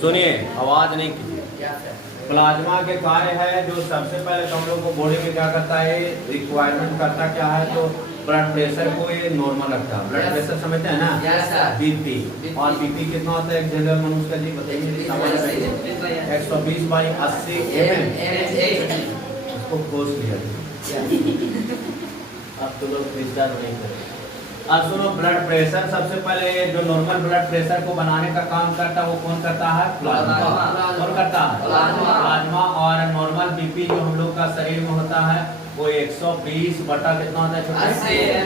सुनिए, आवाज नहीं कीजिए। प्लाज्मा के कार्य है जो सबसे पहले हम लोग को बॉडी में क्या करता है, रिक्वायरमेंट करता क्या है, तो ब्लड प्रेशर को ये नॉर्मल रखता है। ब्लड प्रेशर समझते हैं ना, बीपी। और बीपी कितना होता है एक जनरल मनुष्य का, जी बताइए। 120/80 mm। उसको खोज लिया अब तो लोग विचार नहीं करें। अब सुनो, ब्लड प्रेशर सबसे पहले जो नॉर्मल ब्लड प्रेशर को बनाने का काम करता है वो कौन करता है? प्लाज्मा। कौन करता है? प्लाज्मा। और नॉर्मल बीपी जो हम लोग का शरीर में होता है वो 120 बटा कितना होता है छोटा?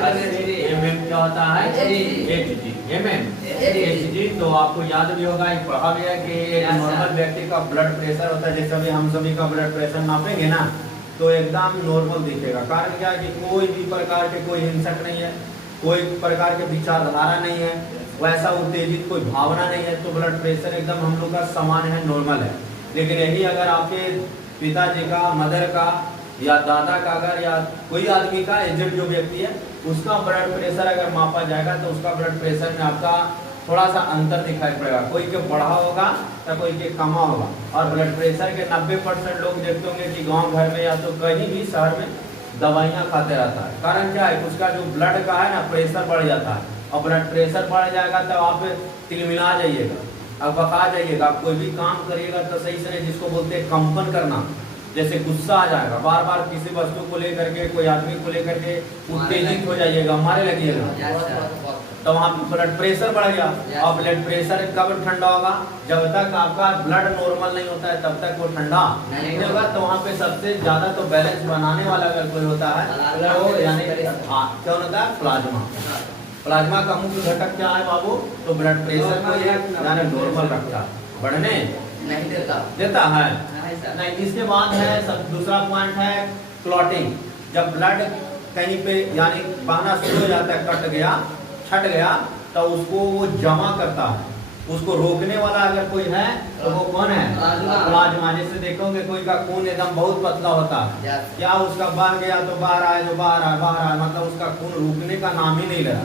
80 mm क्या होता है? Hg Hg। तो आपको याद भी होगा, एक पढ़ा भी है कि एक नॉर्मल व्यक्ति का ब्लड प्रेशर होता है, जैसे अभी हम सभी का ब्लड प्रेशर नापेंगे ना तो एकदम नॉर्मल दिखेगा। कारण क्या है कि कोई भी प्रकार के कोई हिंसक नहीं है, कोई प्रकार के विचारधारा नहीं है, वैसा उत्तेजित कोई भावना नहीं है, तो ब्लड प्रेशर एकदम हम लोग का समान है, नॉर्मल है। लेकिन यही अगर आपके पिताजी का, मदर का या दादा का, अगर या कोई आदमी का एजेड जो व्यक्ति है उसका ब्लड प्रेशर अगर मापा जाएगा तो उसका ब्लड प्रेशर में आपका थोड़ा सा अंतर दिखाई पड़ेगा। कोई के बढ़ा होगा तो कोई के कमा होगा। और ब्लड प्रेशर के 90% लोग देखते होंगे कि गाँव घर में या तो कहीं भी शहर में दवाइयाँ खाते रहता है। कारण क्या है, उसका जो ब्लड का है ना प्रेशर बढ़ जाता है, और ब्लड प्रेशर बढ़ जाएगा तो आप तिलमिला जाइएगा, अब बका जाइएगा। आप कोई भी काम करिएगा तो सही से नहीं, जिसको बोलते हैं कंपन करना, जैसे गुस्सा आ जाएगा, बार बार किसी वस्तु को लेकर के, कोई आदमी को लेकर के उत्तेजित हो जाइएगा, मारे लगिएगा, तो वहाँ ब्लड प्रेशर बढ़ गया। और ब्लड प्रेशर कब ठंडा होगा? जब तक आपका ब्लड नॉर्मल नहीं होता है तब तक वो ठंडा नहीं होगा। तो वहाँ पे सबसे ज्यादा तो बैलेंस बनाने वाला अगर कोई होता है तो यानी क्या होता है? प्लाज्मा। प्लाज्मा का मुख्य घटक क्या है बाबू? तो ब्लड प्रेशर को यानी नॉर्मल रखता है, बढ़ने नहीं देता है नहीं। इसके बाद है सब दूसरा पॉइंट है क्लॉटिंग। जब ब्लड कहीं पे यानी बहना शुरू हो जाता है, कट गया, छट गया, तो उसको वो जमा करता है। उसको रोकने वाला अगर कोई है तो वो कौन है? प्लाज्मा। जैसे देखोगे कोई का खून एकदम बहुत पतला होता है, क्या उसका बह गया तो बाहर आए, जो बाहर आए, मतलब उसका खून रुकने का नाम ही नहीं ले रहा।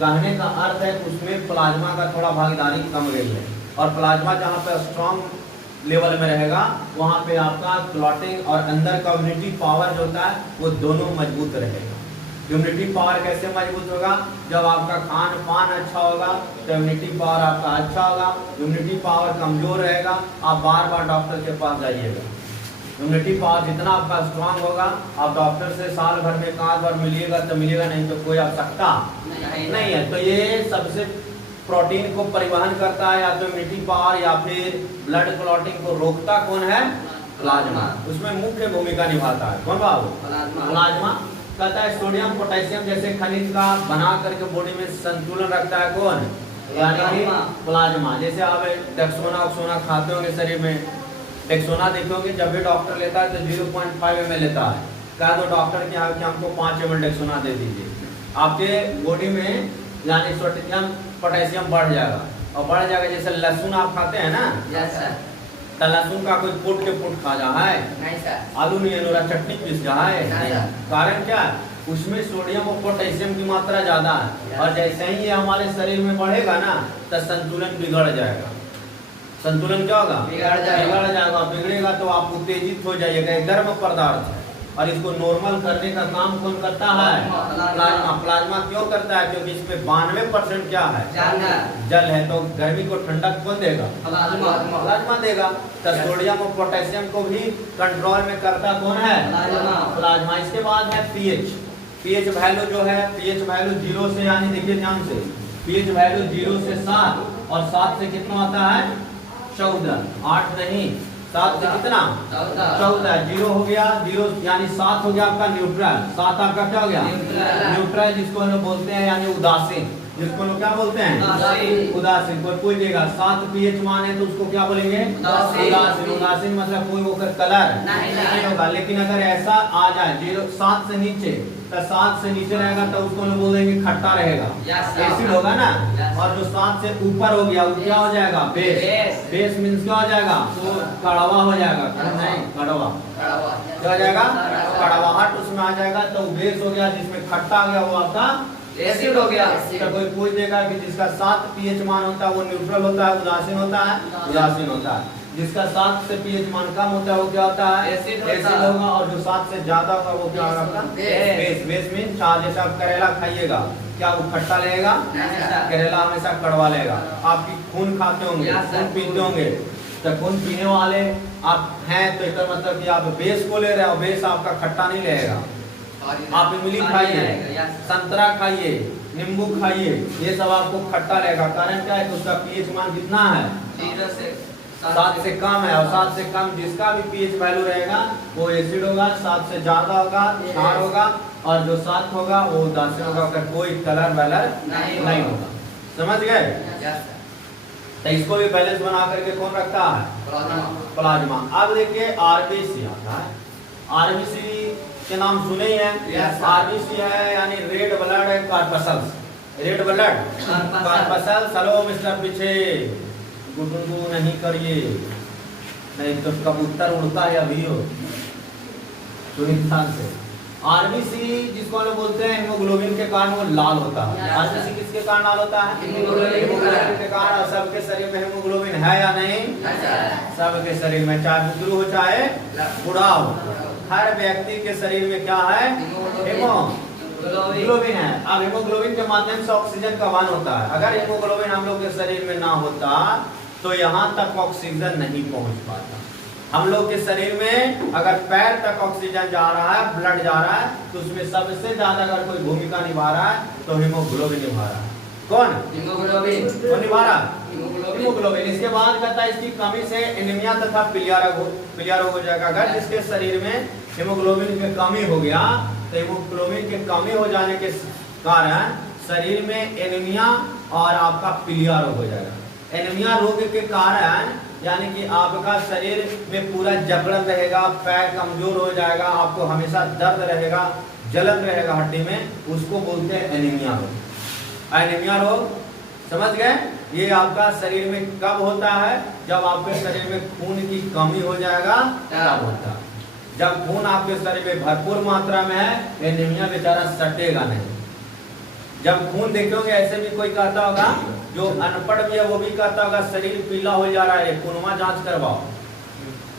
कहने का अर्थ है उसमें प्लाज्मा का थोड़ा भागीदारी कम रही है। और प्लाज्मा जहाँ पे स्ट्रॉन्ग लेवल में रहेगा वहाँ पे आपका क्लॉटिंग और अंदर का इम्यूनिटी पावर जो होता है वो दोनों मजबूत रहेगा। इम्यूनिटी पावर कैसे मजबूत होगा? जब आपका खान पान अच्छा होगा तो इम्यूनिटी पावर आपका अच्छा होगा। इम्यूनिटी पावर कमजोर रहेगा, आप बार बार डॉक्टर के पास जाइएगा। इम्यूनिटी पावर जितना आपका स्ट्रांग होगा, आप डॉक्टर से साल भर में 1 बार मिलिएगा तो मिलेगा, नहीं तो कोई आवश्यकता नहीं है। तो ये सबसे प्रोटीन को परिवहन करता है, या तो इम्यूनिटी पावर या फिर ब्लड क्लॉटिंग को रोकता कौन है? प्लाज्मा। उसमें मुख्य भूमिका निभाता है। कौन बाबू? प्लाज्मा। कहता है सोडियम पोटेशियम जैसे खनिज का बना करके बॉडी में संतुलन रखता है कौन? यानी कि प्लाज्मा। जैसे आप डेक्सोना ऑक्सोना खाते होंगे शरीर में, डेक्सोना देखोगे जब भी डॉक्टर लेता है तो 0.5 ml लेता है। कहा तो डॉक्टर के यहाँ कि हमको 5 ml डेक्सोना दे दीजिए। आपके बॉडी में यानी सोडियम पोटेशियम बढ़ जाएगा, और बढ़ जाएगा। जैसे लहसुन आप खाते हैं ना, तो लहसुन का कोई फूट के फूट खा जा है, आलू नहीं है, चटनी पीस जा है। कारण क्या? उसमें सोडियम और पोटेशियम की मात्रा ज्यादा है। और जैसे ही ये हमारे शरीर में बढ़ेगा ना तो संतुलन बिगड़ जाएगा। संतुलन क्या होगा? बिगड़ जाएगा। बिगड़ेगा तो आप उत्तेजित हो जाइएगा। गर्म पदार्थ है और इसको नॉर्मल करने का काम कौन करता है? प्लाज्मा। प्लाज्मा क्यों करता है? क्योंकि इसमें 92% क्या है? जल है। तो गर्मी को ठंडक कौन देगा? प्लाज्मा देगा। तो सोडियम और पोटेशियम को भी कंट्रोल में करता कौन है? प्लाज्मा। इसके बाद है पीएच। पीएच वैल्यू जो है, पीएच वैल्यू 0 से, यानी देखिए ध्यान से, पीएच वैल्यू 0 से 7, और 7 से कितना होता है? 14। 8 नहीं, 7 से कितना? 14। 0 हो गया, 0 यानी 7 हो गया आपका न्यूट्रल। 7 आपका क्या हो गया? न्यूट्रल, जिसको लोग बोलते हैं यानी उदासीन। जिसको लोग क्या बोलते हैं? उदासीन। कोई देगा 7 पीएच मान है तो उसको क्या बोलेंगे? उदासीन। उदासीन मतलब कोई वो कलर नहीं होगा। लेकिन अगर ऐसा आ जाए 7 से नीचे, तो 7 से नीचे रहेगा तो उसको लोग बोलेंगे खट्टा रहेगा, एसिड होगा ना। और जो 7 से ऊपर हो गया वो क्या हो जाएगा? बेस। बेस मीन्स क्या हो जाएगा? तो कड़वा हो जाएगा। नहीं, कड़वा क्या हो जाएगा? कड़वाहट उसमें आ जाएगा। तो बेस हो गया, जिसमें खट्टा आ गया वो आपका एसिड हो गया। तो कोई पूछ देगा कि जिसका 7 पीएच मान होता है वो न्यूट्रल होता है, उदासीन होता है, उदासीन होता है। जिसका 7 से पीएच मान कम होता है वो क्या होता है, एसिड होगा। और जो 7 से ज्यादा होगा वो क्या होगा, बेस। बेस मीन चार। जैसे आप करेला खाइएगा, क्या वो खट्टा लगेगा, करेला हमेशा कड़वा लगेगा। आपकी खून खाते होंगे, खून पीते होंगे, तो खून पीने वाले आप हैं तो इसका मतलब कि आप बेस को ले रहे हो, बेस आपका खट्टा नहीं लगेगा। आप इमली खाइए, संतरा खाइए, नींबू खाइए, ये सब आपको खट्टा लगेगा। कारण क्या है कि उसका पीएच मान कितना है, 7 से कम है। और 7 से कम जिसका भी पीएच वैल्यू रहेगा वो एसिड होगा, 7 से ज्यादा होगा क्षार होगा, और जो 7 होगा वो उदासीन होगा। उसका कोई कलर वैलर नहीं होगा। समझ गए? तो इसको भी बैलेंस बना करके कौन रखता है, प्लाज्मा। अब देखिए आरबीसी आता है। आरबीसी के नाम सुने ही हैं। आरबीसी है यानी red blood corpuscles. Red blood corpuscles. Hello mister पीछे गुडुगु नहीं करिए, नहीं तो कबूतर उड़ता है अभी हो। से आरबीसी जिसको हम लोग बोलते हैं हीमोग्लोबिन के कारण वो लाल होता है। आरबीसी किसके कारण लाल होता है, हीमोग्लोबिन के कारण। और सबके शरीर में हीमोग्लोबिन है या नहीं, सबके शरीर में, चाहे बुजुर्ग हो चाहे बूढ़ा हो, हर व्यक्ति के शरीर में क्या है, हीमोग्लोबिन है। अब हीमोग्लोबिन के माध्यम से ऑक्सीजन का वहन होता है। अगर हीमोग्लोबिन हम लोग के शरीर में ना होता तो यहाँ तक ऑक्सीजन नहीं पहुँच पाता। हम लोग के शरीर में अगर पैर तक ऑक्सीजन जा रहा है, ब्लड जा रहा है, तो उसमें सबसे ज्यादा अगर कोई भूमिका निभा रहा है तो हीमोग्लोबिन निभा रहा है। कौन, हीमोग्लोबिन। कौन निभा रहा, हीमोग्लोबिन। इसके बाद कहता है इसकी कमी से एनीमिया तथा पीलिया रोग हो जाएगा। अगर जिसके शरीर में हीमोग्लोबिन की कमी हो गया तो हीमोग्लोबिन की कमी हो जाने के कारण शरीर में एनीमिया और आपका पीलिया रोग हो जाएगा। एनीमिया रोग के कारण यानी कि आपका शरीर में पूरा जकड़न रहेगा, पैर कमजोर हो जाएगा, आपको हमेशा दर्द रहेगा, जलन रहेगा हड्डी में, उसको बोलते हैं एनीमिया रोग। एनीमिया रोग समझ गए? ये आपका शरीर में कब होता है, जब आपके शरीर में खून की कमी हो जाएगा तब होता है। जब खून आपके शरीर में भरपूर मात्रा में है, एनीमिया बेचारा सटेगा नहीं। जब खून देखोगे, ऐसे भी कोई कहता होगा, जो अनपढ़ भी है वो भी कहता होगा शरीर पीला हो जा रहा है, खूनमा जांच करवाओ।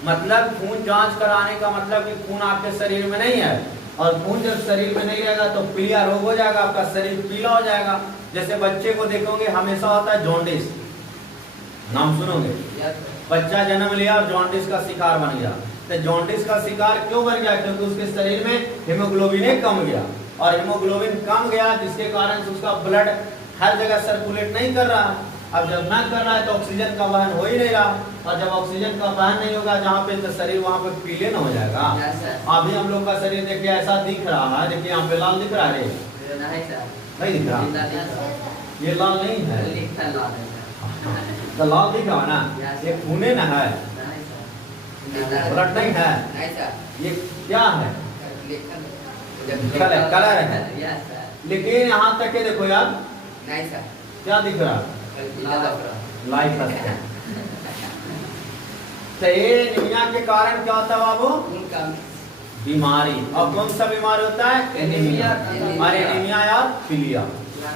मतलब खून जांच कराने का मतलब कि खून आपके शरीर में नहीं है, और खून जब शरीर में नहीं रहेगा तो पीलिया रोग हो जाएगा, आपका शरीर पीला हो जाएगा। जैसे बच्चे को देखोगे हमेशा होता है जॉन्डिस, नाम सुनोगे, बच्चा जन्म लिया और जॉन्डिस का शिकार बन गया। तो जॉन्डिस का शिकार क्यों बन गया, क्योंकि उसके शरीर में हीमोग्लोबिन कम गया, और हीमोग्लोबिन कम गया जिसके कारण उसका ब्लड हर जगह सर्कुलेट नहीं कर रहा। अब जब ना कर रहा है तो ऑक्सीजन का वहन हो ही नहीं रहा, और जब ऑक्सीजन का वहन नहीं होगा जहाँ पे, तो शरीर वहाँ पे पीले न हो जाएगा। अभी हम लोग का शरीर देखिए ऐसा दिख रहा है, देखिए यहाँ पे लाल दिख रहा है, नहीं दिख रहा, ये लाल नहीं है, तो लाल दिख रहा है ना, ये खूने न है, ब्लड नहीं है, ये क्या है, कलर है। लेकिन यहाँ तक के देखो यार, क्या दिख रहा है, लाइट है। तो ये एनीमिया के कारण क्या होता है बाबू, बीमारी। और कौन सा बीमारी होता है, एनीमिया, और एनीमिया या पीलिया।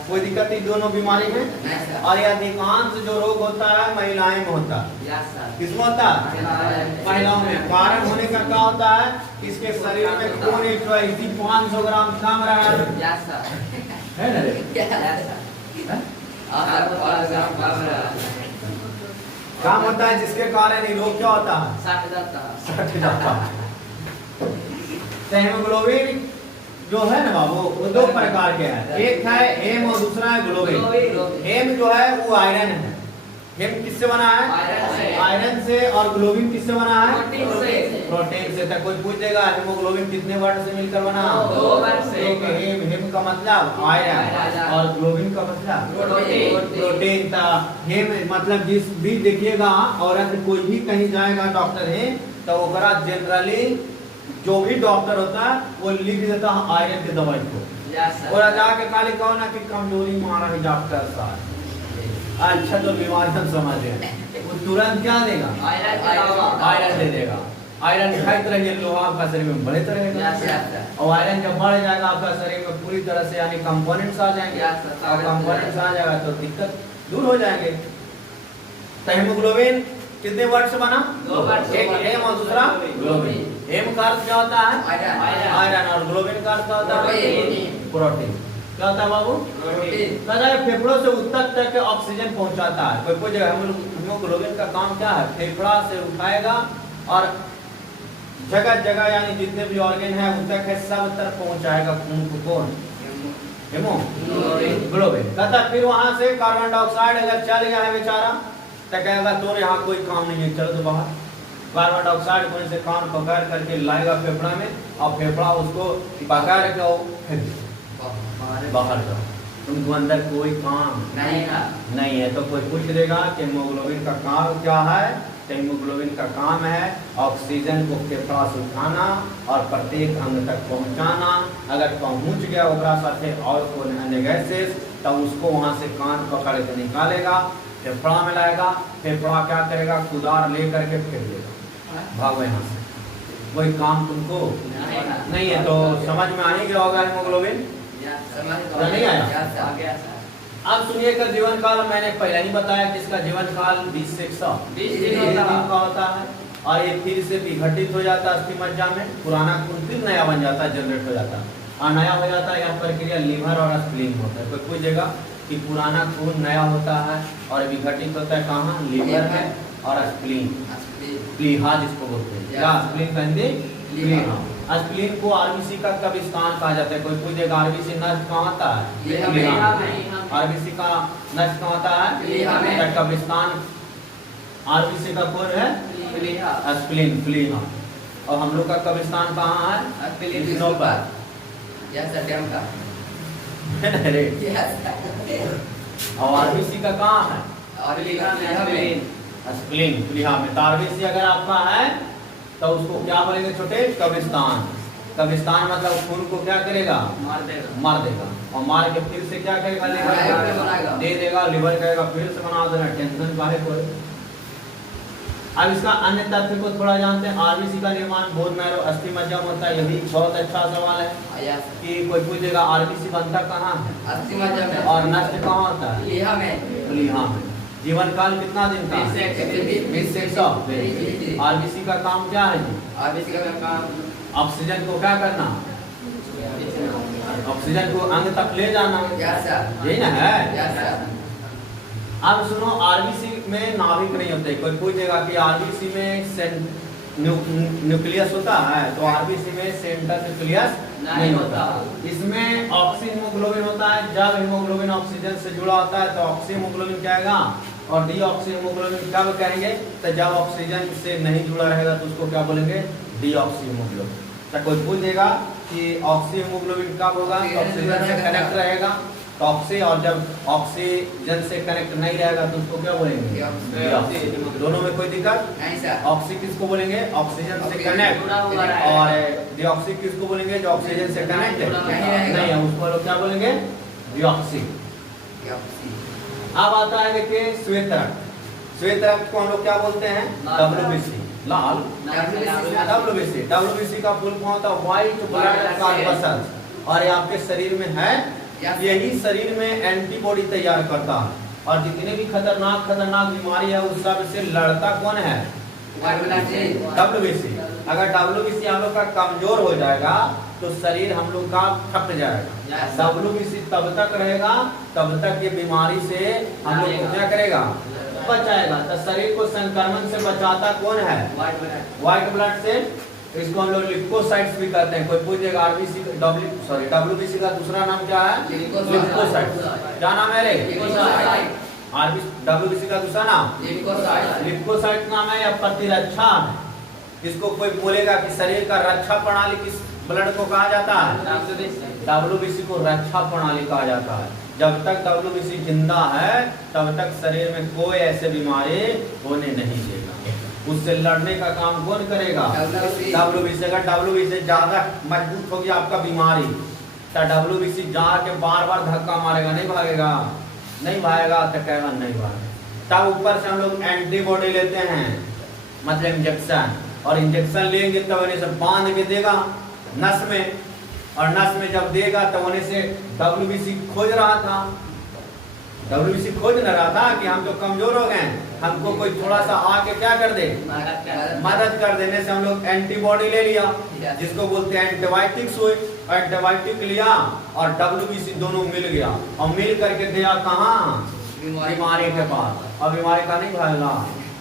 कोई दिक्कत नहीं, दोनों बीमारी है। और ये अधिकांश जो रोग होता है महिलाएं में होता है। किसमें होता है, महिलाओं में। कारण होने का क्या होता है, इसके शरीर में खून 500 ग्राम कम रहा है ना, काम होता है, जिसके कारण ये रोग क्या होता है, सट जाता है। हीमोग्लोबिन जो है ना बाबू, वो दो प्रकार के हैं, एक है हेम और दूसरा है ग्लोबिन। हेम जो है वो आयरन है। हेम किससे बना है, आयरन से। और ग्लोबिन किससे बना है, प्रोटीन से। तो कोई पूछ देगा हीमोग्लोबिन कितने वर्ड से मिलकर बना, 2 वर्ड से। हेम का मतलब आयरन, और ग्लोबिन का मतलब प्रोटीन। हेम मतलब जिस भी देखिएगा औरत कोई भी कहीं जाएगा डॉक्टर है तो ओकरा जनरली जो भी डॉक्टर होता है वो लिख देता है आयरन की दवाई को, और जाके खाली कहो ना कि कमजोरी मारा है डॉक्टर साहब, अच्छा तो बीमारी हम समझ गए, वो तुरंत क्या देगा, आयरन दे देगा। आयरन खाते रहिए, लोहा आपका शरीर में बढ़ते रहेगा। और आयरन जब बढ़ जाएगा आपका शरीर में पूरी तरह से यानी कंपोनेंट्स आ जाएंगे, और कंपोनेंट्स आ जाएगा तो दिक्कत दूर हो जाएंगे। तो हेमोग्लोबिन कितने वर्ड से बना? 2 वर्ड से। एक एम और दूसरा ग्लोबिन। एम का अर्थ क्या होता है? आयरन। और ग्लोबिन का अर्थ क्या होता है? प्रोटीन। क्या होता है बाबू? प्रोटीन। फेफड़ों से ऊतक तक ऑक्सीजन पहुंचाता है। कोई जगह हेमोग्लोबिन का काम क्या है? फेफड़ा से उठाएगा और जगह जगह यानी जितने भी ऑर्गन है ऊतक है सब तरफ पहुंचाएगा खून को। कौन? हेमोग्लोबिन। कहता फिर वहां से कार्बन डाइऑक्साइड अगर चल गया है बेचारा तो कहेगा तो यहाँ कोई काम नहीं है, चलो तो बाहर। कार्बन डाइऑक्साइड को से कान पकड़ करके लाएगा फेफड़ा में, और फेफड़ा उसको पकड़ के बाहर जाओ, तुमको अंदर कोई काम नहीं है। तो कोई पूछ देगा कि हेमोग्लोबिन का काम क्या है? तो हेमोग्लोबिन का काम है ऑक्सीजन को फेफड़ा से उठाना और प्रत्येक अंग तक पहुंचाना। अगर पहुंच गया ओकरा साथे और कोई अन्य गैसेस तो उसको वहां से कान पकड़ के निकालेगा, फेफड़ा में लाएगा। फेफड़ा क्या करेगा? कुदार ले करके फेंक देगा, भागो यहाँ से। कोई काम तुमको नहीं है। तो समझ में आ ही गया होगा हेमोग्लोबिन? नहीं आया? अब सुनिए का जीवन काल मैंने पहले ही बताया कि इसका जीवन काल 20 से 120 दिन का होता है, और ये फिर से विघटित हो जाता है अस्थि मज्जा में। पुराना खून फिर नया बन जाता है, जनरेट हो जाता है, और नया हो जाता है। यह प्रक्रिया लीवर और स्प्लीन होता है। कोई जगह कि पुराना खून नया होता है और विघटित होता है कहाँ? लीवर में और स्प्लीन, प्लीहा जिसको बोलते हैं। क्या स्प्लीन कहेंगे? प्लीहा। स्प्लीन को आरबीसी का कब्रिस्तान कहा जाता है। कोई पूछेगा आरबीसी नष्ट कहाँ होता है? प्लीहा में। आरबीसी का नष्ट कहाँ होता है? प्लीहा में। कब्रिस्तान आरबीसी का कौन है? स्प्लीन, प्लीहा। और हम लोग का कब्रिस्तान कहाँ है? स्प्लीन पर। और आरबीसी का कहाँ है? स्प्लीन, प्लीहा में। तो आरबीसी अगर आपका है तो उसको क्या बोलेंगे छोटे? कब्रिस्तान। कब्रिस्तान मतलब खून को क्या करेगा? मार देगा। और मार के फिर से क्या करेगा? लीवर दे देगा। लीवर कहेगा फिर से बना देना, टेंशन काहे कोई। अब इसका अन्य तथ्य को थोड़ा जानते हैं। आरबीसी का निर्माण बोन मैरो अस्थि मज्जा में होता है। यह भी बहुत अच्छा सवाल है कि कोई पूछेगा आरबीसी बनता कहाँ है? अस्थि मज्जा में। और नष्ट कहाँ होता है? प्लीहा में। जीवन काल कितना दिन का? 20 से 100। आरबीसी का काम क्या है? आरबीसी का काम ऑक्सीजन को क्या करना? ऑक्सीजन को अंग तक ले जाना, यही ना है। अब सुनो, आरबीसी में नाभिक नहीं होते। कोई पूछेगा कि आरबीसी में न्यूक्लियस होता है? तो आरबीसी में सेंट्रल न्यूक्लियस नहीं होता। इसमें ऑक्सी हीमोग्लोबिन होता है। जब हीमोग्लोबिन ऑक्सीजन से जुड़ा होता है तो ऑक्सी हीमोग्लोबिन क्या आएगा? और डीऑक्सी हीमोग्लोबिन कब कहेंगे? तो जब ऑक्सीजन से नहीं जुड़ा रहेगा तो उसको क्या बोलेंगे? Deoxy haemoglobin. तो कोई पूछेगा कि ऑक्सी हीमोग्लोबिन कब होगा? तो ऑक्सीजन से कनेक्ट रहेगा तो ऑक्सी, और जब ऑक्सीजन से कनेक्ट नहीं रहेगा तो उसको क्या बोलेंगे? डीऑक्सी। दोनों में कोई दिक्कत नहीं सर। ऑक्सी किसको बोलेंगे? ऑक्सीजन से कनेक्ट। और डीऑक्सी किसको बोलेंगे? जो ऑक्सीजन से कनेक्ट नहीं है उसको लोग क्या बोलेंगे? डीऑक्सी। अब आता है देखिए श्वेत रक्त। श्वेत रक्त को हम लोग क्या बोलते हैं? डब्ल्यूबीसी। लाल डब्ल्यूबीसी। डब्ल्यूबीसी का फुल फॉर्म होता है व्हाइट ब्लड कॉर्पसल्स। और ये आपके शरीर में है। यही शरीर में एंटीबॉडी तैयार करता है, और जितने भी खतरनाक बीमारी है उस सब से लड़ता कौन है? डब्ल्यूबीसी। अगर डब्ल्यूबीसी हम लोग का कमजोर हो जाएगा तो शरीर हम लोग का थक जाएगा। डब्ल्यूबीसी तब तक रहेगा तब तक ये बीमारी से हम लोग को क्या करेगा? बचाएगा। तो शरीर को संक्रमण से बचाता कौन है? व्हाइट ब्लड से। इसको हम लोग लिकोसाइट्स भी कहते हैं। कोई पूछेगा आरबीसी डब्ल्यूबीसी का दूसरा नाम क्या है? लिकोसाइट्स। क्या नाम है रे? डब्ल्यूबीसी का दूसरा नाम लिकोसाइट नाम है या प्रतिरक्षा है। इसको कोई बोलेगा कि शरीर का रक्षा प्रणाली किस ब्लड को कहा जाता है? डब्ल्यूबीसी को रक्षा प्रणाली कहा जाता है। जब तक डब्ल्यूबीसी जिंदा है तब तक शरीर में कोई ऐसे बीमारी होने नहीं देगा। उससे लड़ने का काम कौन करेगा? डब्ल्यूबीसी। अगर डब्ल्यूबीसी ज्यादा मजबूत होगी आपका बीमारी तो डब्ल्यूबीसी जाके बार धक्का मारेगा, नहीं भागेगा तो कहेगा नहीं भागेगा। तब ऊपर से हम लोग एंटीबॉडी लेते हैं, मतलब इंजेक्शन। और इंजेक्शन लेंगे तो उन्हें से बांध के देगा नस में, और नस में जब देगा तो उन्हें से WBC खोज रहा था, WBC खोज न रहा था कि हम तो कमजोर हो गए, हमको कोई थोड़ा सा आके क्या कर दे, मदद कर देने से हम लोग एंटीबॉडी ले लिया, जिसको बोलते हैं एंटीबायोटिक्स हुए, एंटीबायोटिक लिया और WBC दोनों मिल गया, और मिल करके गया कहाँ, बीमारी के पास। और बीमारी का नहीं भागेगा,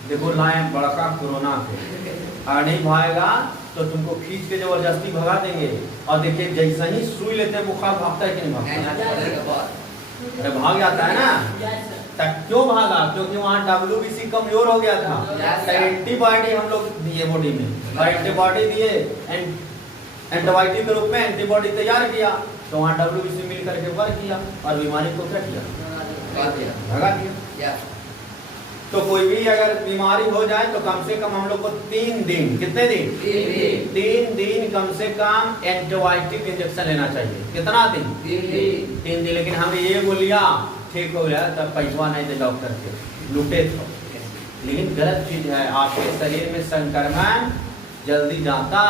देखो लाए बड़का कोरोना के, और नहीं भागेगा तो तुमको खींच के जबरदस्ती भगा देंगे। और देखिए जैसे ही सुई लेते हैं बुखार भागता है कि नहीं भागता, अरे भाग जाता है ना। तक क्यों भागा, क्योंकि वहाँ WBC कमजोर हो गया था, तो एंटीबॉडी हम लोग दिए बॉडी में, और एंटीबॉडी दिए, एंटीबायोटिक के रूप में एंटीबॉडी तैयार किया, तो वहाँ WBC मिल करके वर्क किया और बीमारी को क्या किया, भगा दिया। तो कोई भी अगर बीमारी हो जाए तो कम से कम हम लोग को 3 दिन, कितने दिन, 3 दिन कम से कम एंटीबायोटिक इंजेक्शन लेना चाहिए। कितना दिन, 3 दिन। लेकिन हम ये बोलिया ठीक हो गया तब पैसा नहीं दे डॉक्टर के, लूटे तो। लेकिन गलत चीज है, आपके शरीर में संक्रमण जल्दी जाता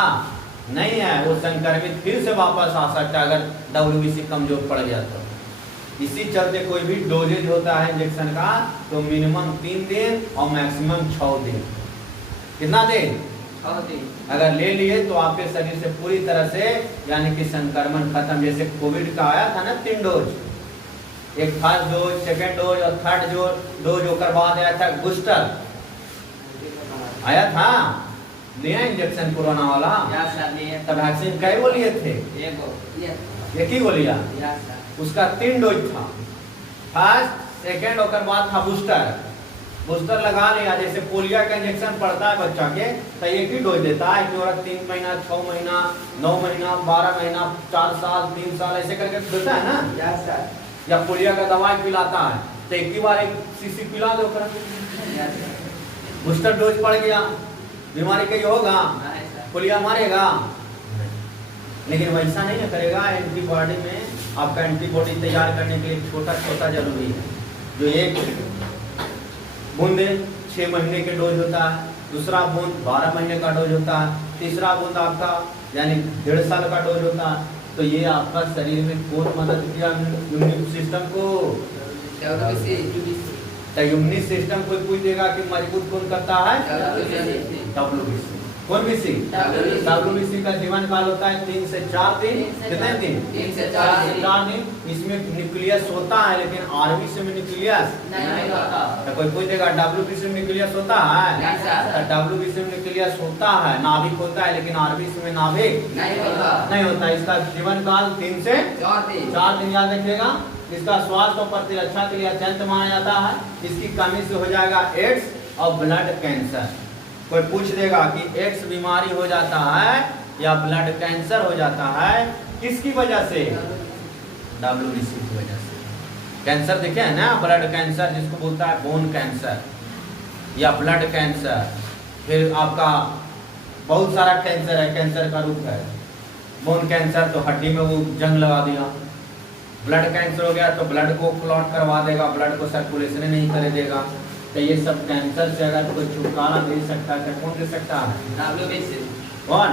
नहीं है, वो संक्रमित फिर से वापस आ सकता है अगर WBC कमजोर पड़ गया तो। इसी चलते कोई भी डोजेज होता है इंजेक्शन का तो मिनिमम 3 दिन और मैक्सिमम 6 दिन। कितना दिन, 6 दिन अगर ले लिए तो आपके शरीर से पूरी तरह से यानी कि संक्रमण खत्म। जैसे कोविड का आया था ना 3 डोज, एक फर्स्ट डोज, सेकेंड डोज और थर्ड डोज होकर बाद आया था बूस्टर, आया था लिया इंजेक्शन कोरोना वाला, तब वैक्सीन कई वो लिए थे, एक ही वो लिया, उसका 3 डोज था, फर्स्ट सेकेंड और बाद था बूस्टर, बूस्टर लगा लिया। जैसे पोलियो का इंजेक्शन पड़ता है बच्चा के तो एक ही डोज देता है कि 3 महीना, 6 महीना, 9 महीना, 12 महीना, 4 साल, 3 साल ऐसे करके देता है ना, या पोलियो का दवाई पिलाता है तो एक ही बार 1 शीशी पिला दो, बूस्टर डोज पड़ गया, बीमारी कहीं होगा, पोलियो मारेगा, लेकिन वैसा नहीं ना करेगा। एंटीबॉडी में आपका एंटीबॉडी तैयार करने के लिए छोटा छोटा जरूरी है, जो एक बूंद 6 महीने के डोज होता है, दूसरा बूंद 12 महीने का डोज होता है, तीसरा बूंद आपका यानी 1.5 साल का डोज होता है। तो ये आपका शरीर में कौन मदद किया, इम्यून सिस्टम को, इम्यून सिस्टम को पूछेगा कि मजबूत कौन करता है, WBC। कौन बीसी, WBC का जीवन काल होता है 3 से 4 दिन, कितने दिन, 3 से 4 दिन। इसमें न्यूक्लियस होता है लेकिन RBC में न्यूक्लियस नहीं होता। तो कोई पूछेगा WBC में न्यूक्लियस होता है, तो WBC में न्यूक्लियस होता है, नाभिक होता है, लेकिन RBC में नाभिक नहीं होता। इसका जीवन काल 3 से 4 दिन, याद रखिएगा। इसका स्वास्थ्य और प्रतिरक्षा के लिए अत्यंत माना जाता है। इसकी कमी से हो जाएगा एड्स और ब्लड कैंसर। कोई पूछ देगा कि एड्स बीमारी हो जाता है या ब्लड कैंसर हो जाता है, किसकी वजह से, WBC की वजह से। कैंसर देखे है ना, ब्लड कैंसर जिसको बोलता है बोन कैंसर या ब्लड कैंसर। फिर आपका बहुत सारा कैंसर है, कैंसर का रूप है। बोन कैंसर तो हड्डी में वो जंग लगा दिया, ब्लड कैंसर हो गया तो ब्लड को क्लॉट करवा देगा, ब्लड को सर्कुलेशन नहीं करे देगा। तो ये सब कैंसर से अगर कोई छुटकारा दे सकता है तो कौन दे सकता है, WBC। कौन,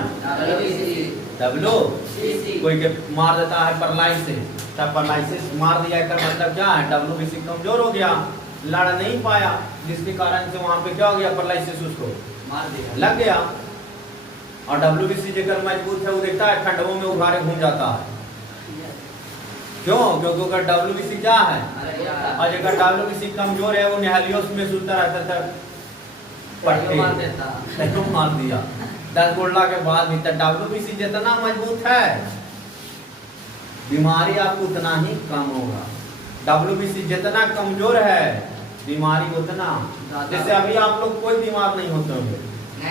WBC। कोई के मार देता है पैरालाइसिस, तब पैरालाइसिस मार दिया का मतलब क्या है, WBC कमजोर हो गया, लड़ नहीं पाया, जिसके कारण से वहाँ पे क्या हो गया, पैरालाइसिस उसको मार दिया, लग गया। और WBC जेकर मजबूत है वो देखता है खंडों में उघारे घूम जाता है, क्यों, क्योंकि अगर WBC क्या है, और अगर WBC कमजोर है वो निहालियों में सुनता रहता था, पट्टे मार दिया 10 गोला के बाद भी। WBC जितना मजबूत है बीमारी आपको उतना ही कम होगा, WBC जितना कमजोर है बीमारी उतना। जैसे अभी आप लोग कोई बीमार नहीं होते होंगे,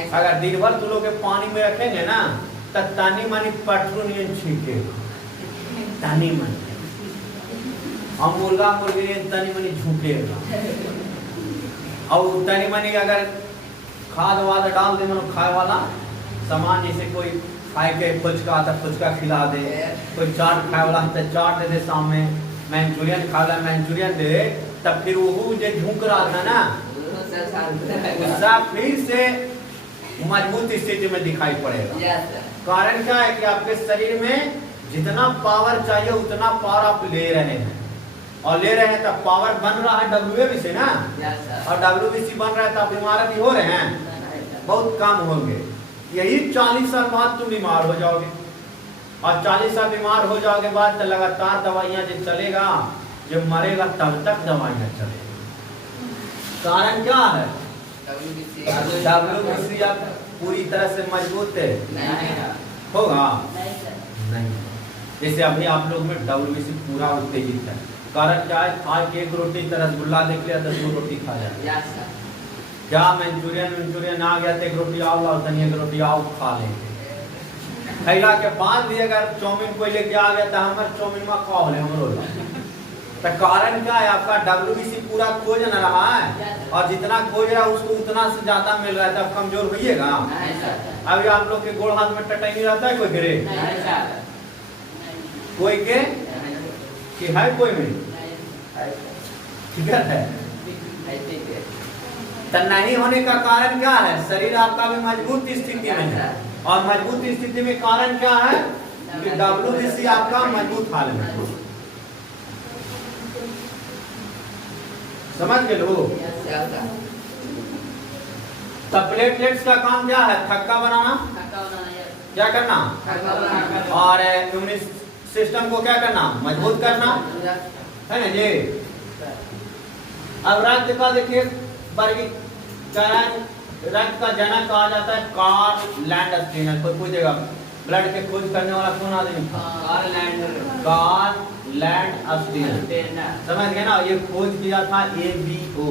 अगर दिन भर तुम लोग के पानी में रखेंगे ना तो तानी मानी पेट्रोलियम छींके, तानी मानी, और मुर्गा मुर्गी तनी मनी झूकेगा, और तनी मनी अगर खाद वाद डाल दे, मतलब खाए वाला सामान, जैसे कोई खाए के फुचका तो फुचका खिला दे, कोई चाट खाए वाला तो चाट दे दे, सामने मंचूरियन खा ला मंचूरियन दे, तब फिर वो जो झुक रहा था ना उसका फिर से मजबूत स्थिति में दिखाई पड़ेगा। Yes sir. कारण क्या है कि आपके शरीर में जितना पावर चाहिए उतना पावर आप ले रहे हैं, और ले रहे हैं तब पावर बन रहा है WBC ना, यस सर। और WBC बन रहा है तब बीमार भी हो रहे हैं, बहुत कम होंगे। यही 40 साल बाद तुम बीमार हो जाओगे, और 40 साल बीमार हो जाओगे बाद तो लगातार दवाइयां जो चलेगा, जब मरेगा तब तक दवाइयां चलेगी। कारण क्या है? WBC अब पूरी तरह से मजबूत है होगा नहीं। जैसे अभी आप लोग में WBC पूरा उत्तेजित है, कारण क्या है? आज एक रोटी रसगुल्ला देख लिया 10 रोटी खा जाए, क्या मंचूरियन आ गया तो एक रोटी आओ लाओ, धनिया की रोटी आओ खा लेंगे। खैला के बाद भी अगर चाउमीन कोई लेके आ गया तो हमारे चाउमीन में खा ले हमरो ला। तो कारण क्या है? आपका WBC पूरा खोज न रहा है, और जितना खोज रहा है उसको उतना से ज्यादा मिल रहा है, तब कमजोर होइएगा। अभी आप लोग के गोड़ हाथ में टटैनी रहता है कोई गिरे, कोई के कि है कोई में ठीक है। तो नहीं होने का कारण क्या है? शरीर आपका भी मजबूत स्थिति में है, और मजबूत स्थिति में कारण क्या है कि WBC आपका मजबूत हाल में है। समझ गए लोग? तब प्लेटलेट्स का काम क्या है? थक्का बनाना, क्या करना, और इम्यून सिस्टम को क्या करना, मजबूत करना, है ना जी। अब रक्त का देखिए वर्गीकरण, रक्त का जनक कहा जाता है कार्ल लैंडस्टीनर। कोई पूछेगा ब्लड के खोज करने वाला कौन आदमी था? Karl Landsteiner. समझ गए ना? ये खोज किया था ABO।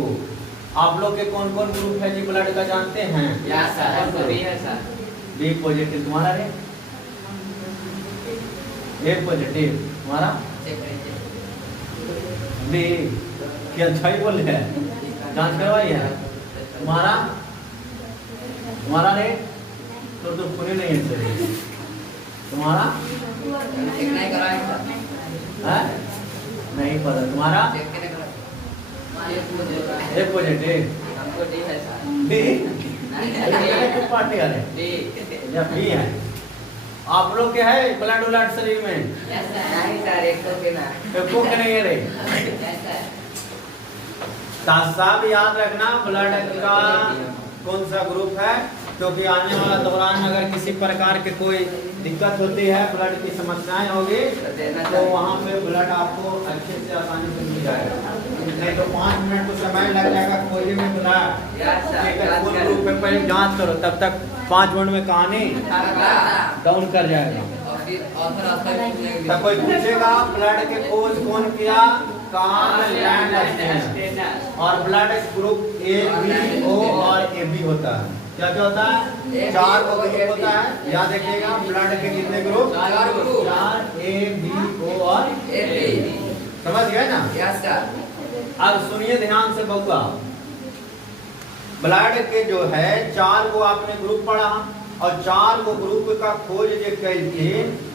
आप लोग के कौन कौन ग्रुप है जी ब्लड का जानते हैं? बी पॉजिटिव तुम्हारा है, ए पॉजिटिव तुम्हारा, बी क्या सही बोले है, जांच करवाई है तुम्हारा, तुम्हारा रे तो पूरी नहीं है सर तुम्हारा, नहीं पता तुम्हारा, ए पॉजिटिव बी पार्टी वाले या बी है। आप लोग के है ब्लड उलट शरीर में? नहीं सर, एक को के नहीं है रे। सब याद रखना ब्लड का कौन सा ग्रुप है, क्योंकि आने वाला दौरान अगर किसी प्रकार के कोई दिक्कत होती है, ब्लड की समस्याएं होगी, तो वहाँ पे ब्लड आपको अच्छे से आसानी से मिल जाएगा। नहीं तो 5 मिनट तो समय लग जाएगा कोई में ब्लड ग्रुप में पहले जांच करो, तब तक 5 मिनट में कहानी डाउन कर जाएगा। तो कोई पूछेगा ब्लड के खोज कौन किया? Karl Landsteiner. और ब्लड ग्रुप ABO और AB होता है। क्या क्या होता है? 4 ग्रुप होता है, याद रखिएगा। ब्लड के कितने ग्रुप? 4 ABO और AB। समझ गए ना? Yes sir. अब सुनिए ध्यान से बउआ, ब्लड के जो है 4 को आपने ग्रुप पढ़ा, और 4 को ग्रुप का खोज जो कैल थी,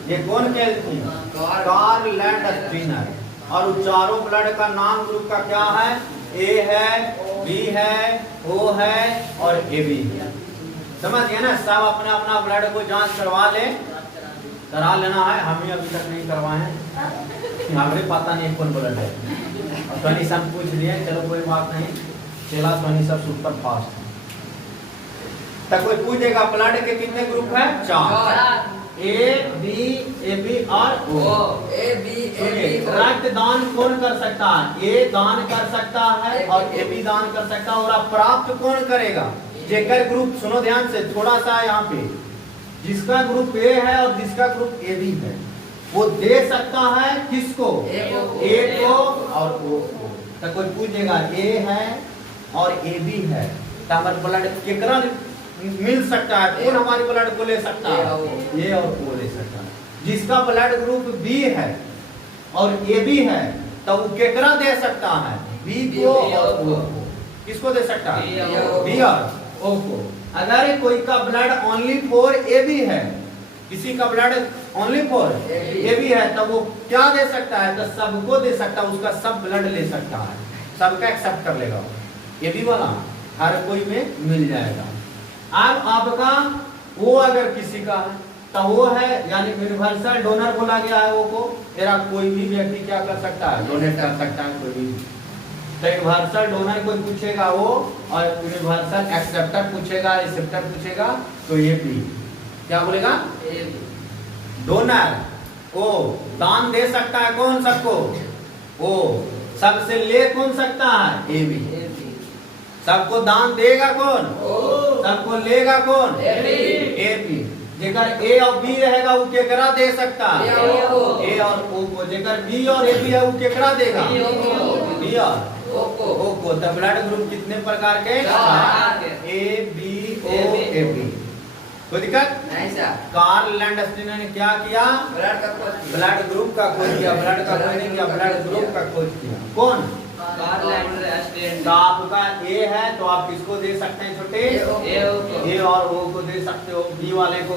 ये कौन कैल थी? Karl Landsteiner. और उन चारों ब्लड का नाम ग्रुप का क्या है? A है, B है, O है और AB है। समझ गए ना? सब अपना अपना ब्लड को जांच करवा ले, करा लेना है। हम ही अभी तक नहीं करवाए हैं, हमें पता नहीं कौन ब्लड है। और सब पूछ लिए, चलो कोई बात नहीं, चला सब सुपर फास्ट है। तब कोई पूछेगा ब्लड के कितने ग्रुप है? 4 A, B, AB और O। रक्त दान कौन कर सकता है? A दान कर सकता है और AB दान कर सकता है। और आप प्राप्त कौन करेगा? जेकर ग्रुप, सुनो ध्यान से, थोड़ा सा यहाँ पे, जिसका ग्रुप A है और जिसका ग्रुप AB है, वो दे सकता है किसको? A को और O को। तो कोई पूछेगा A है और AB है, तो हमारे ब्लड केकरा मिल सकता है? कौन हमारे ब्लड को ले सकता है? ये और वो ले सकता है। जिसका ब्लड ग्रुप B है और AB है, तो वो केकरा दे सकता है? B को और O को। किसको दे सकता है? B और O को। अगर कोई का ब्लड ओनली फॉर AB है, किसी का ब्लड ओनली फॉर AB है, तो वो क्या दे सकता है? तो सबको दे सकता है, उसका सब ब्लड ले सकता है, सबका एक्सेप्ट कर लेगा। AB वाला हर कोई में मिल जाएगा। अब आपका वो अगर किसी का है तो वो है यानी यूनिवर्सल डोनर बोला गया है वो को तेरा कोई भी व्यक्ति क्या कर सकता है डोनेट कर सकता है कोई भी। तो यूनिवर्सल डोनर कोई पूछेगा वो और यूनिवर्सल एक्सेप्टर पूछेगा रिसेप्टर पूछेगा तो ये भी क्या बोलेगा डोनर ओ दान दे सकता है कौन सबको ओ सबसे ले कौन सकता है ए बी सबको दान देगा कौन सबको लेगा कौन ए बी जेकर ए और बी रहेगा वो केकरा दे सकता है ए और ओ को जेकर बी और ए बी है वो केकरा देगा बी और ओ को तो ब्लड ग्रुप कितने प्रकार के A B O A B कोई दिक्कत नहीं सर। कार्ल लैंडस्टीन ने क्या किया ब्लड ग्रुप का खोज किया ब्लड का खोज नहीं किया ब्लड ग्रुप का खोज किया कौन तो आपका ए है तो आप किसको दे सकते हैं छोटे ए और ओ को दे सकते हो बी वाले को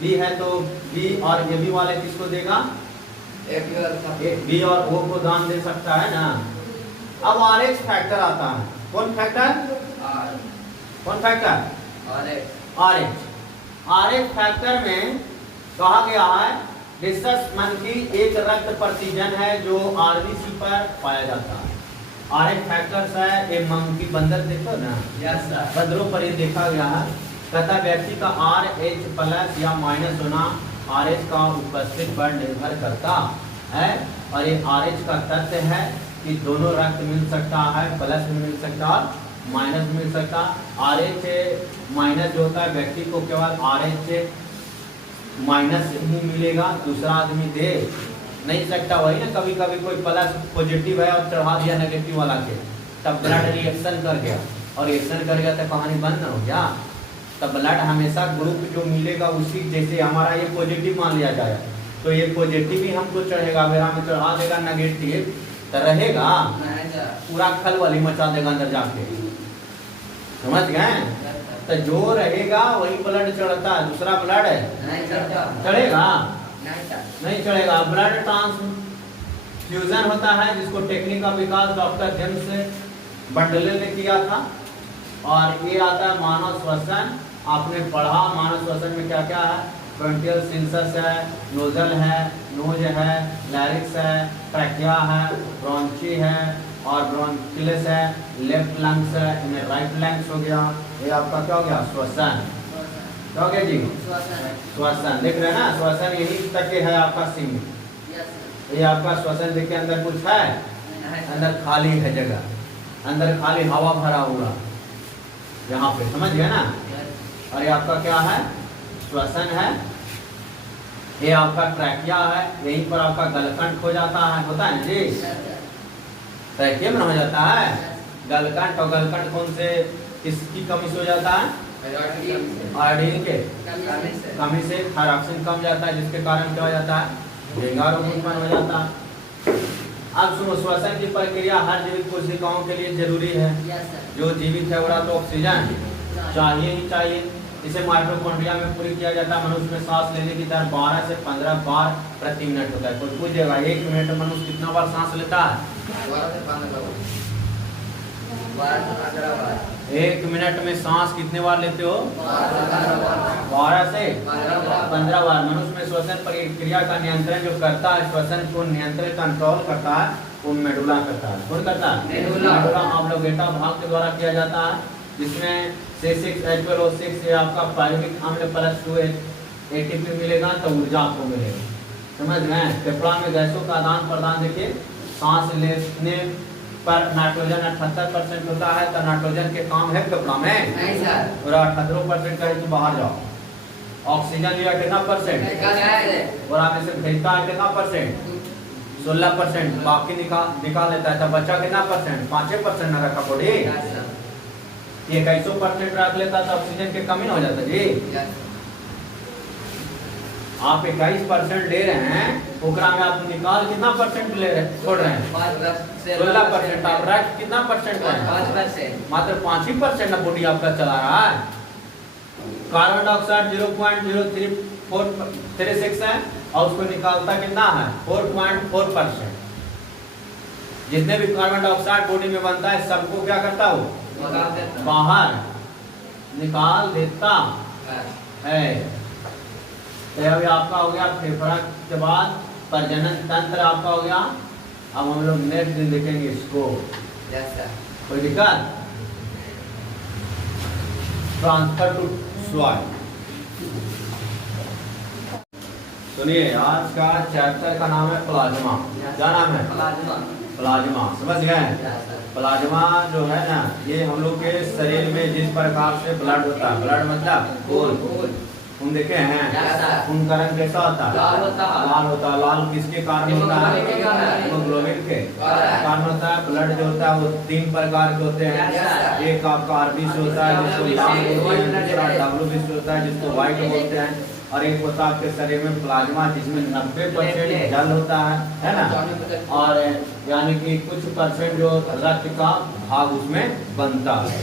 बी है तो बी और ए बी वाले किसको देगा बी और ओ को दान दे सकता है ना। अब आरएच फैक्टर आता है कौन फैक्टर आरएच फैक्टर में कहा गया है डिस्कस मन की एक रक्त प्रतिजन है जो आरबीसी पर पाया जाता है। आरएच फैक्टर्स है एक मंकी बंदर देखो ना बंदरों पर ये देखा गया है तथा व्यक्ति का RH प्लस या माइनस होना RH का उपस्थित पर निर्भर करता है और ये RH का तथ्य है कि दोनों रक्त मिल सकता है प्लस भी मिल सकता है माइनस मिल सकता RH माइनस जो होता है व्यक्ति को केवल RH माइनस ही मिलेगा दूसरा आदमी दे नहीं सकता। वही ना कभी कभी कोई प्लस पॉजिटिव है और चढ़ा दिया नेगेटिव वाला के तब ब्लड रिएक्शन कर गया और रिएक्शन कर गया तो कहानी बंद हो गया। तब ब्लड हमेशा ग्रुप जो मिलेगा उसी जैसे हमारा ये पॉजिटिव मान लिया जाए तो ये पॉजिटिव ही हमको चढ़ेगा अगर हमें चढ़ा देगा नेगेटिव तो रहेगा पूरा खलबली मचा देगा अंदर जाके समझ गए। तो जो रहेगा वही ब्लड चढ़ता है दूसरा ब्लड चढ़ेगा नहीं चढ़ेगा। ब्लड ट्रांसफ्यूजन होता है जिसको टेक्निक का विकास डॉक्टर जेम्स बटले ने किया था और ये आता है मानव श्वसन। आपने पढ़ा मानव श्वसन में क्या क्या है फ्रंटियल सिंसस है नोजल है नोज है लैरिक्स है ट्रैकिया है ब्रोंची है और ब्रोंकिलस है लेफ्ट लंग्स है इनमें राइट लंग्स हो गया। ये आपका क्या हो गया श्वसन क्या हो गया जी श्वसन देख रहे हैं ना श्वसन यही तक है आपका सिंह ये आपका श्वसन देखिए अंदर कुछ है अंदर खाली है जगह अंदर खाली हवा भरा हुआ यहाँ पे समझ गए ना। और ये आपका क्या है श्वसन है ये आपका ट्रैकिया है यहीं पर आपका गलकंठ हो जाता है होता है जी ट्रैकिया में हो जाता है गलकंठ और गलकंठ कौन से किसकी कमी से हो जाता है आयोडीन के कमी से थायरॉक्सिन कम जाता है जिसके कारण क्या हो जाता है डेंगू रोग उत्पन्न हो जाता है। अब सुनो श्वसन की प्रक्रिया हर जीवित कोशिकाओं के लिए जरूरी है जो जीवित है वो तो ऑक्सीजन चाहिए ही चाहिए। इसे माइटोकॉन्ड्रिया में पूरी किया जाता है। मनुष्य में सांस लेने की दर 12 से 15 बार प्रति मिनट होता है। कोई पूछेगा 1 मिनट में मनुष्य कितना बार सांस लेता है 1 मिनट में सांस कितने बार लेते हो 12 से 15 बार। मनुष्य में श्वसन प्रक्रिया का नियंत्रण जो करता है श्वसन को नियंत्रण कंट्रोल करता है वो मेडुला करता है। कौन करता है मेडुला ऑब्लोंगेटा भाग के द्वारा किया जाता है जिसमें C6H12O6 से आपका पायरुविक अम्ल प्लस 2 ATP मिलेगा तो ऊर्जा आपको मिलेगा समझ गए। फेफड़ा में गैसों का आदान प्रदान देखिए सांस लेने पर नाइट्रोजन 78% होता है तो नाइट्रोजन के काम है फेफड़ा में और 78% का है तो बाहर जाओ। ऑक्सीजन लिया कितना परसेंट और आप इसे भेजता है कितना परसेंट 16% बाकी निकाल लेता है तो बच्चा कितना परसेंट 5% न रखा पड़े ये 21% रख लेता तो ऑक्सीजन की कमी न हो जाता जी। आप 21% ले रहे हैं ओकरा में आप निकाल कितना परसेंट ले रहे छोड़ रहे हैं 16%। आप रख कितना परसेंट मात्र 5% ना बॉडी आपका चला रहा है। कार्बन डाइऑक्साइड 0.0336 है और उसको निकालता कितना है 4.4%। जितने भी कार्बन डाइऑक्साइड बॉडी में बनता है सबको क्या करता हो बाहर निकाल देता है। तो अभी आपका हो गया फेफड़ा के बाद प्रजनन तंत्र आपका हो गया। अब हम लोग नेक्स्ट दिन देखेंगे इसको। कोई दिक्कत? Transfer to soil. सुनिए, आज का चैप्टर का नाम है प्लाज्मा। क्या नाम है? प्लाज्मा। समझ गए? प्लाज्मा जो है ना, ये हम लोग के शरीर में जिस प्रकार से ब्लड होता है, ब्लड मतलब खून, खून देखे हैं? खून का रंग कैसा होता है? लाल होता है। लाल किसके कारण होता है? हीमोग्लोबिन के कारण होता है। ब्लड जो होता है वो 3 प्रकार के होते हैं। एक आपका आरबीसी होता है जिसको लाल बोलते हैं, दूसरा डब्ल्यूबीसी होता है जिसको व्हाइट बोलते हैं, और एक होता है आपके शरीर में प्लाज्मा जिसमें 90% जल होता है ना, और यानी कि कुछ परसेंट जो रक्त का भाग उसमें बनता है।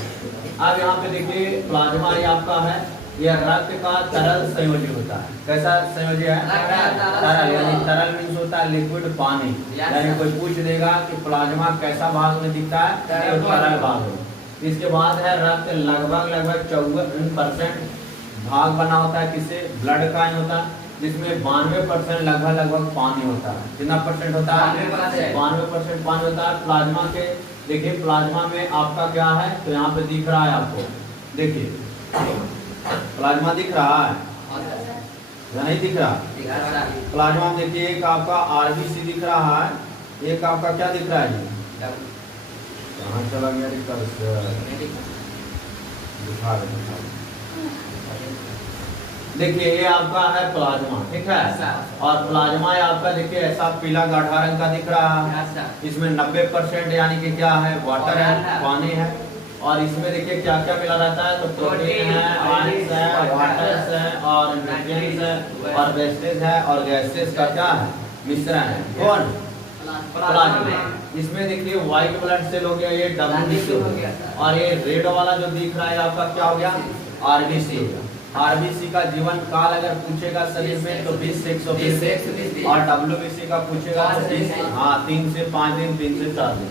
अब यहाँ पे देखिए प्लाज्मा ये आपका है, यह रक्त का तरल संयोजी होता है। कैसा संयोजी है? तरल, यानी तरल मीन्स होता है लिक्विड पानी। यानी कोई पूछ देगा कि प्लाज्मा कैसा भाग में दिखता है, तो तरल भाग में। इसके बाद है रक्त, लगभग 54% भाग बना होता है किससे? ब्लड का ही होता है, जिसमें 92% लगभग पानी होता है। कितना परसेंट होता है? 92% पानी होता है प्लाज्मा के। देखिए प्लाज्मा में आपका क्या है, तो यहाँ पे दिख रहा है आपको, देखिए प्लाज्मा दिख रहा है या नहीं दिख रहा? प्लाज्मा देखिए, एक आपका आरबीसी दिख रहा है, एक आपका क्या दिख रहा है? कहाँ चला गया? दिखा दे। देखिए ये आपका है प्लाज्मा, ठीक है। और प्लाज्मा आपका देखिए ऐसा पीला गाढ़ा रंग का दिख रहा है। इसमें 90% यानी कि क्या है? वाटर है, पानी है। और इसमें देखिए क्या क्या मिला रहता है, तो प्रोटीन है, आयंस है, वाटर्स है, और न्यूट्रिएंट्स है, और वेस्टेज है, और गैसेस का क्या है? मिश्रण है। कौन? प्लाज्मा। इसमें देखिए व्हाइट ब्लड सेल हो गया, ये डब्ल्यूबीसी हो गया, और ये रेड वाला जो दिख रहा है आपका क्या हो गया? आरबीसी। आरबीसी का जीवन काल अगर पूछेगा शरीर में तो 20 से 120, और डब्ल्यूबीसी का पूछेगा तो 3 से 5 दिन, 3 से 4 दिन।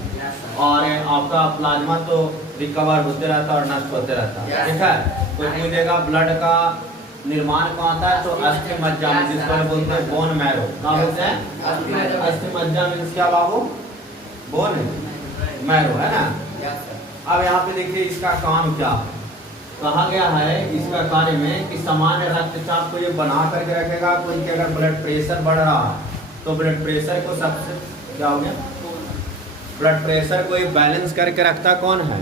और आपका प्लाज्मा तो रिकवर होते रहता है और नष्ट होते रहता है, ठीक है। कोई पूछेगा ब्लड का निर्माण कहाँ होता है, तो अस्थि मज्जा में, जिसको बोलते हैं बोन मैरो। क्या बोलते हैं? अस्थि मज्जा में क्या बाबू? बोन मैरो, है ना। अब यहाँ पे देखिए इसका काम क्या है, कहा गया है इसका कार्य में कि सामान्य रक्तचाप को ये बना करके रखेगा। कोई कि अगर ब्लड प्रेशर बढ़ रहा है तो ब्लड प्रेशर को सबसे क्या हो गया? ब्लड प्रेशर को ये बैलेंस करके रखता कौन है?